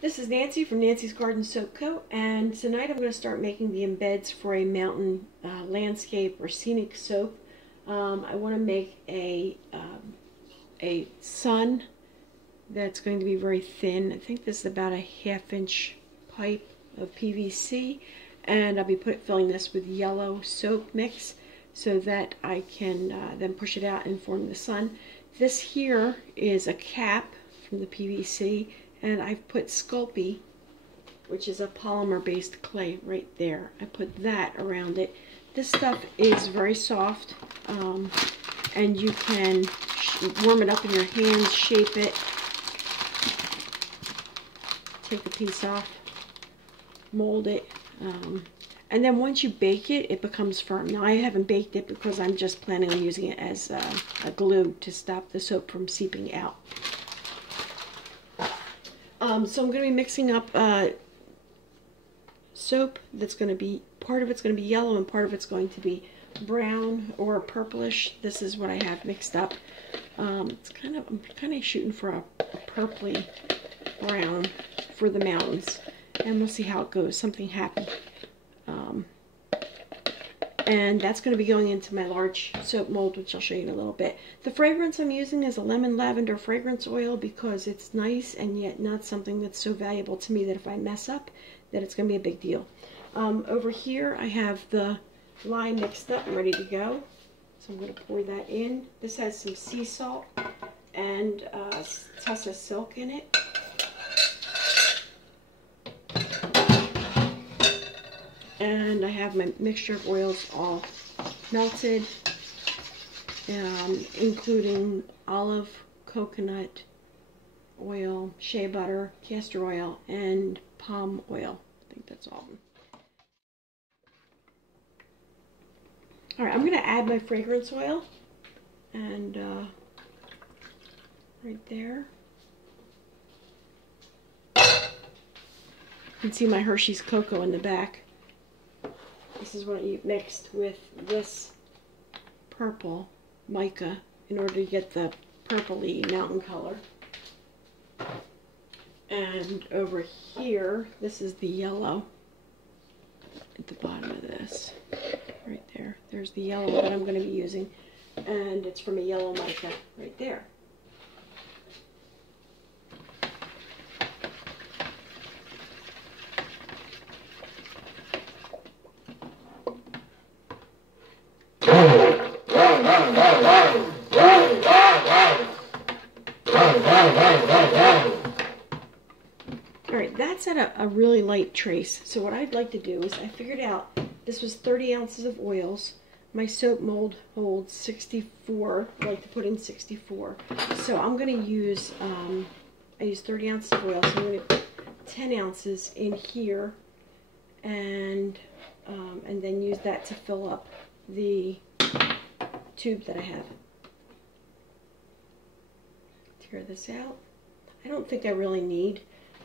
This is Nancy from Nancy's Garden Soap Co. And tonight I'm going to start making the embeds for a mountain landscape or scenic soap. I want to make a sun that's going to be very thin. I think this is about a 1/2-inch pipe of PVC, and I'll be filling this with yellow soap mix so that I can then push it out and form the sun. This here is a cap from the PVC, and I've put Sculpey, which is a polymer-based clay, right there. I put that around it. This stuff is very soft, and you can warm it up in your hands, shape it, take the piece off, mold it, and then once you bake it, it becomes firm. Now, I haven't baked it because I'm just planning on using it as a glue to stop the soap from seeping out. So I'm going to be mixing up soap that's going to be, part of it's going to be yellow and part of it's going to be brown or purplish. This is what I have mixed up. I'm kind of shooting for a purpley brown for the mountains, and we'll see how it goes. Something happened. And that's going to be going into my large soap mold, which I'll show you in a little bit. The fragrance I'm using is a lemon lavender fragrance oil because it's nice and yet not something that's so valuable to me that if I mess up, that it's going to be a big deal. Over here I have the lye mixed up and ready to go. So I'm going to pour that in. This has some sea salt and Tussa silk in it. And I have my mixture of oils all melted, including olive, coconut oil, shea butter, castor oil, and palm oil. I think that's all of them. Alright, I'm going to add my fragrance oil, and right there. You can see my Hershey's Cocoa in the back. This is what you mixed with this purple mica in order to get the purpley mountain color. And over here, this is the yellow at the bottom of this. Right there. There's the yellow that I'm going to be using. And it's from a yellow mica right there. Alright, that's at a really light trace. So what I'd like to do is I figured out this was 30 ounces of oils. My soap mold holds 64. I like to put in 64. So I'm going to use, I use 30 ounces of oil. So I'm going to put 10 ounces in here and then use that to fill up the tube that I have. Tear this out. I don't think I really need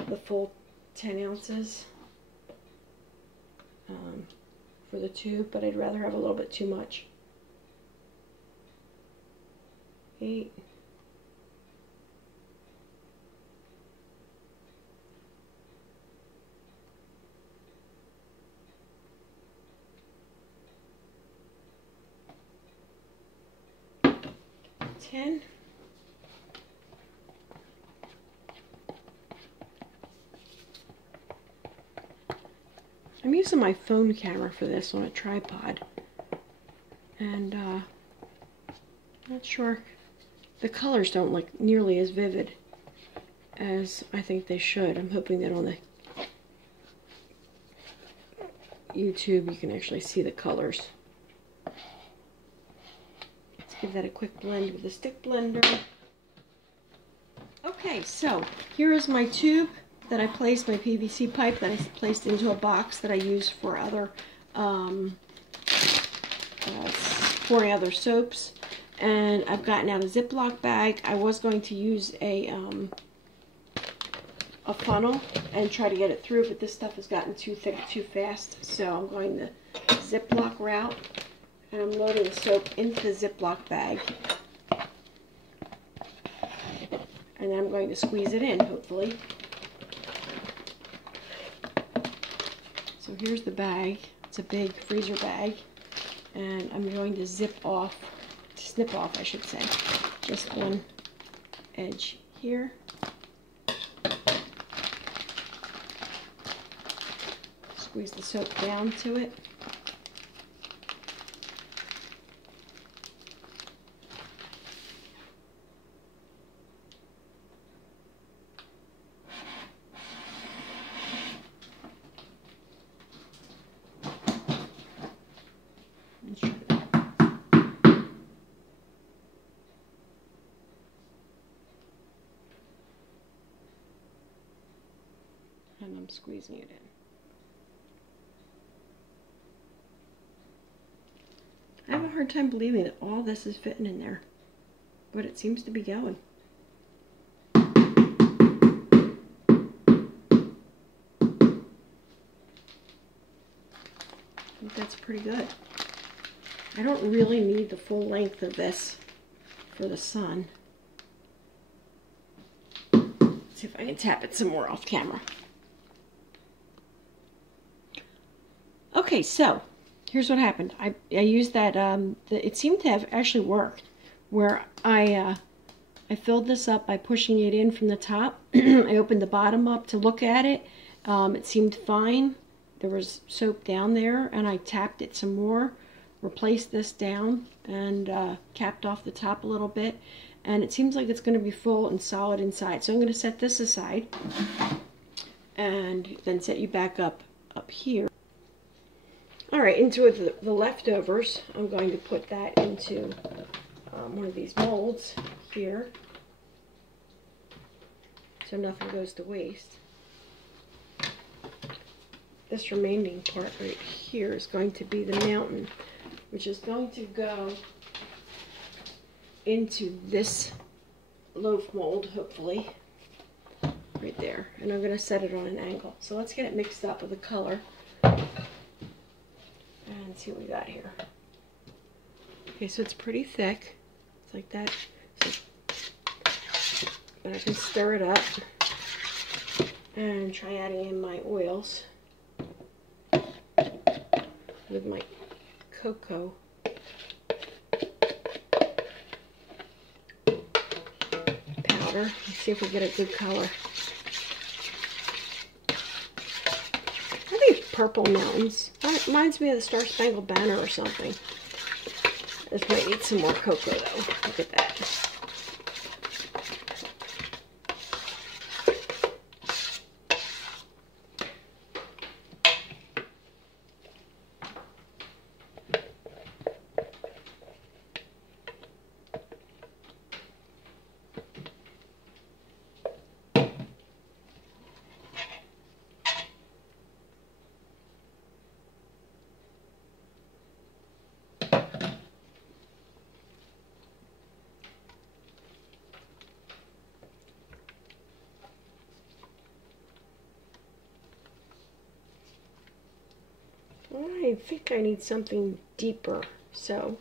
the full 10 ounces for the tube, but I'd rather have a little bit too much. 8. $10. I'm using my phone camera for this on a tripod, and not sure, the colors don't look nearly as vivid as I think they should. I'm hoping that on the YouTube you can actually see the colors. Let's give that a quick blend with the stick blender. Okay, so here is my tube that I placed, my PVC pipe that I placed into a box that I use for other pouring other soaps. And I've gotten out a Ziploc bag. I was going to use a funnel and try to get it through, but this stuff has gotten too thick too fast. So I'm going the Ziploc route, and I'm loading the soap into the Ziploc bag. And then I'm going to squeeze it in, hopefully. So here's the bag. It's a big freezer bag. And I'm going to snip off, I should say, just one edge here. Squeeze the soap down to it. And I'm squeezing it in. I have a hard time believing that all this is fitting in there, but it seems to be going. I think that's pretty good. I don't really need the full length of this for the sun. Let's see if I can tap it some more off camera. Okay, so here's what happened. I used that, it seemed to have actually worked, where I filled this up by pushing it in from the top. I opened the bottom up to look at it. It seemed fine. There was soap down there, and I tapped it some more, replaced this down, and capped off the top a little bit. And it seems like it's going to be full and solid inside. So I'm going to set this aside, and then set you back up here. All right, into the leftovers, I'm going to put that into one of these molds here, so nothing goes to waste. This remaining part right here is going to be the mountain, which is going to go into this loaf mold, hopefully, right there. And I'm going to set it on an angle. So let's get it mixed up with the color. And see what we got here. Okay, so it's pretty thick. It's like that. So, but I can stir it up and try adding in my oils with my cocoa powder. Let's see if we get a good color. Purple mountains. That reminds me of the Star Spangled Banner or something. This might need some more cocoa though. Look at that. I think I need something deeper, so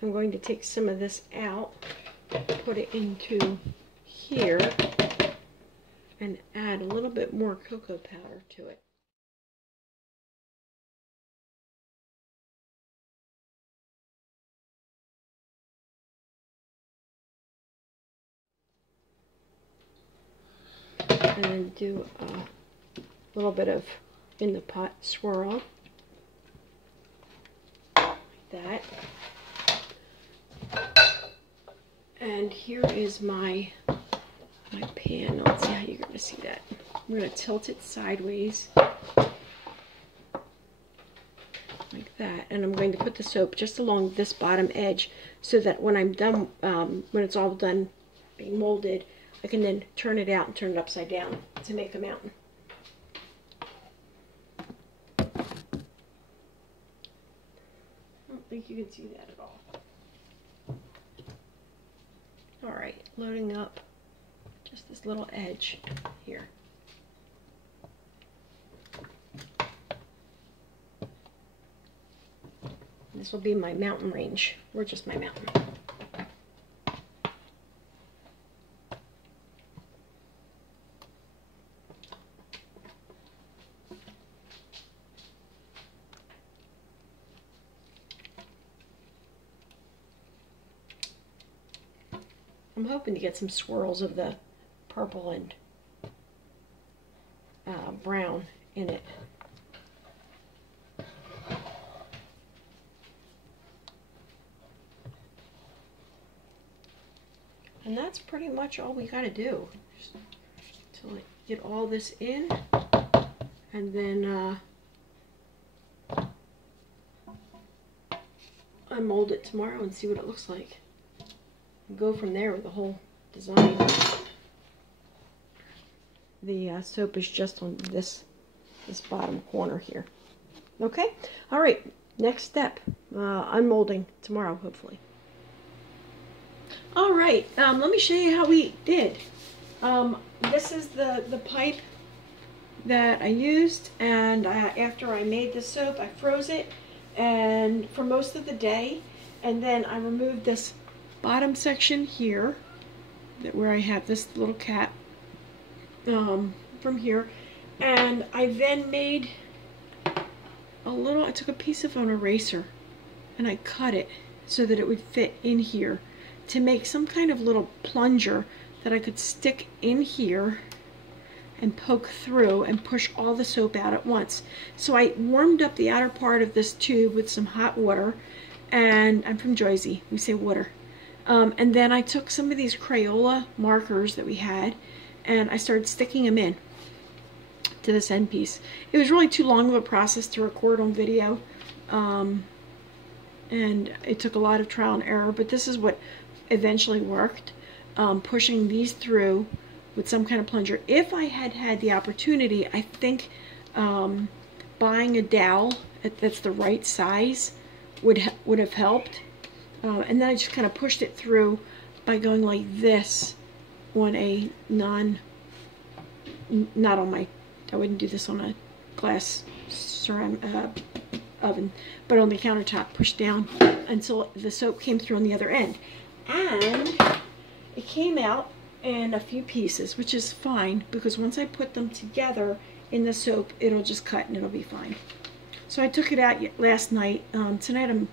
I'm going to take some of this out, put it into here, and add a little bit more cocoa powder to it. And then do a little bit of in the pot swirl. That. And here is my pan. Let's see how you're going to see that. I'm going to tilt it sideways like that, and I'm going to put the soap just along this bottom edge so that when I'm done, when it's all done being molded, I can then turn it out and turn it upside down to make a mountain. I don't think you can see that at all. All right, loading up just this little edge here. This will be my mountain range, or just my mountain. I'm hoping to get some swirls of the purple and brown in it. And that's pretty much all we got to do. Just to get all this in, and then I mold it tomorrow and see what it looks like. And go from there with the whole design. The soap is just on this bottom corner here. Okay, all right. Next step, I'm molding tomorrow, hopefully. All right, let me show you how we did. This is the pipe that I used, and after I made the soap, I froze it and for most of the day, and then I removed this bottom section here, where I have this little cap from here, and I then made I took a piece of an eraser and I cut it so that it would fit in here to make some kind of little plunger that I could stick in here and poke through and push all the soap out at once. So I warmed up the outer part of this tube with some hot water, and I'm from Jersey, we say water. And then I took some of these Crayola markers that we had, and I started sticking them in to this end piece. It was really too long of a process to record on video, and it took a lot of trial and error, but this is what eventually worked, pushing these through with some kind of plunger. If I had had the opportunity, I think buying a dowel that's the right size would have helped. And then I just kind of pushed it through by going like this on a not on my, I wouldn't do this on a glass ceramic oven, but on the countertop, push down until the soap came through on the other end. And it came out in a few pieces, which is fine, because once I put them together in the soap, it'll just cut and it'll be fine. So I took it out last night. Tonight I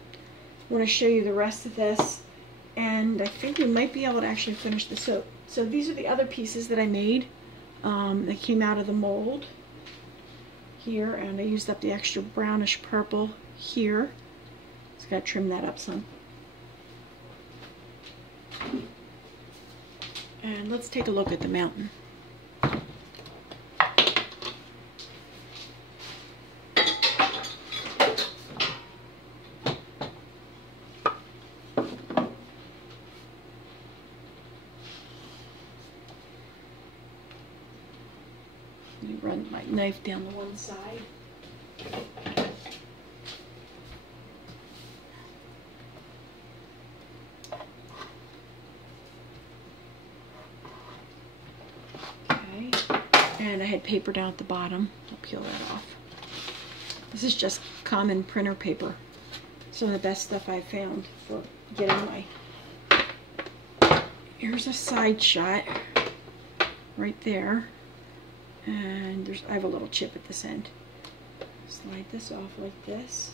want to show you the rest of this, and I think we might be able to actually finish the soap. So these are the other pieces that I made that came out of the mold here, and I used up the extra brownish purple here. Just got to trim that up some. And let's take a look at the mountain. Let me run my knife down the one side. And I had paper down at the bottom. I'll peel that off. This is just common printer paper. Some of the best stuff I've found for getting my... Here's a side shot right there. And I have a little chip at this end. Slide this off like this.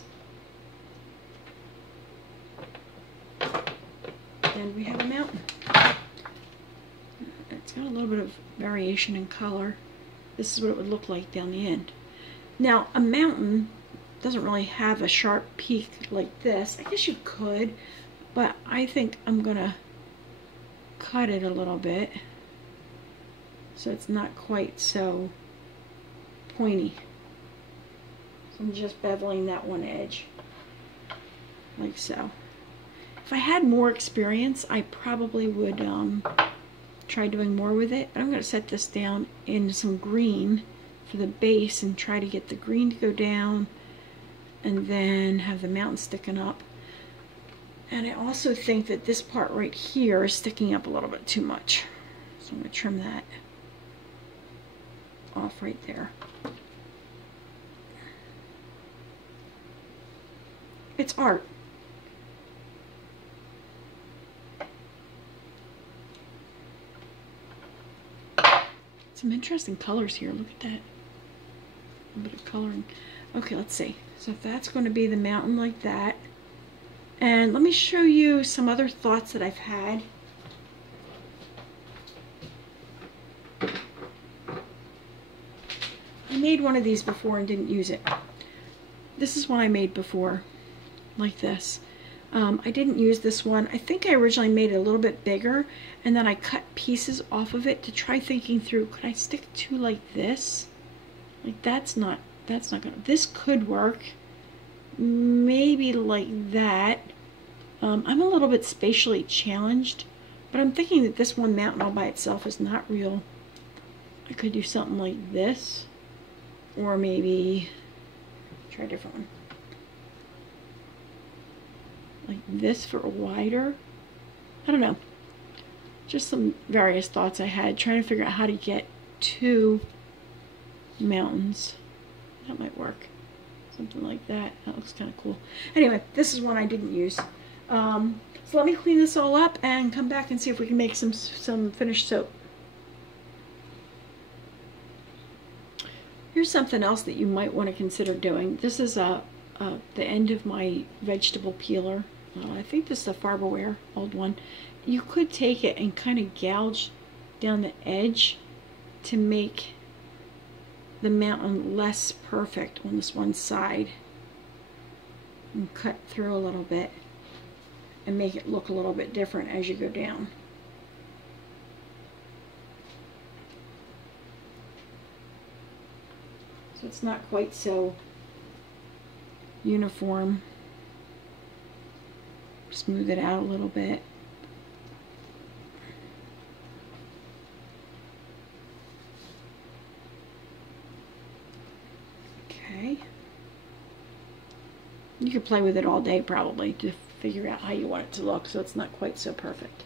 And we have a mountain. It's got a little bit of variation in color. This is what it would look like down the end. Now, a mountain doesn't really have a sharp peak like this. I guess you could, but I think I'm gonna cut it a little bit so it's not quite so pointy. So I'm just beveling that one edge like so. If I had more experience, I probably would try doing more with it. But I'm going to set this down in some green for the base and try to get the green to go down and then have the mountain sticking up. And I also think that this part right here is sticking up a little bit too much. So I'm going to trim that off right there. It's art. Some interesting colors here. Look at that. A bit of coloring. Okay, let's see. So if that's going to be the mountain like that. And let me show you some other thoughts that I've had. made one of these before and didn't use it. This is one I made before, like this. I didn't use this one. I think I originally made it a little bit bigger, and then I cut pieces off of it to try thinking through, could I stick two like this? Like that's not gonna, this could work. Maybe like that. I'm a little bit spatially challenged, but I'm thinking that this one mountain all by itself is not real. I could do something like this, or maybe try a different one. Like this for a wider. I don't know. Just some various thoughts I had, trying to figure out how to get two mountains. That might work. Something like that. That looks kind of cool. Anyway, this is one I didn't use. So let me clean this all up and come back and see if we can make some finished soap. Here's something else that you might want to consider doing. This is the end of my vegetable peeler. I think this is a Farberware, old one. You could take it and kind of gouge down the edge to make the mountain less perfect on this one side, and cut through a little bit and make it look a little bit different as you go down. So it's not quite so uniform. Smooth it out a little bit. Okay. You could play with it all day probably to figure out how you want it to look so it's not quite so perfect.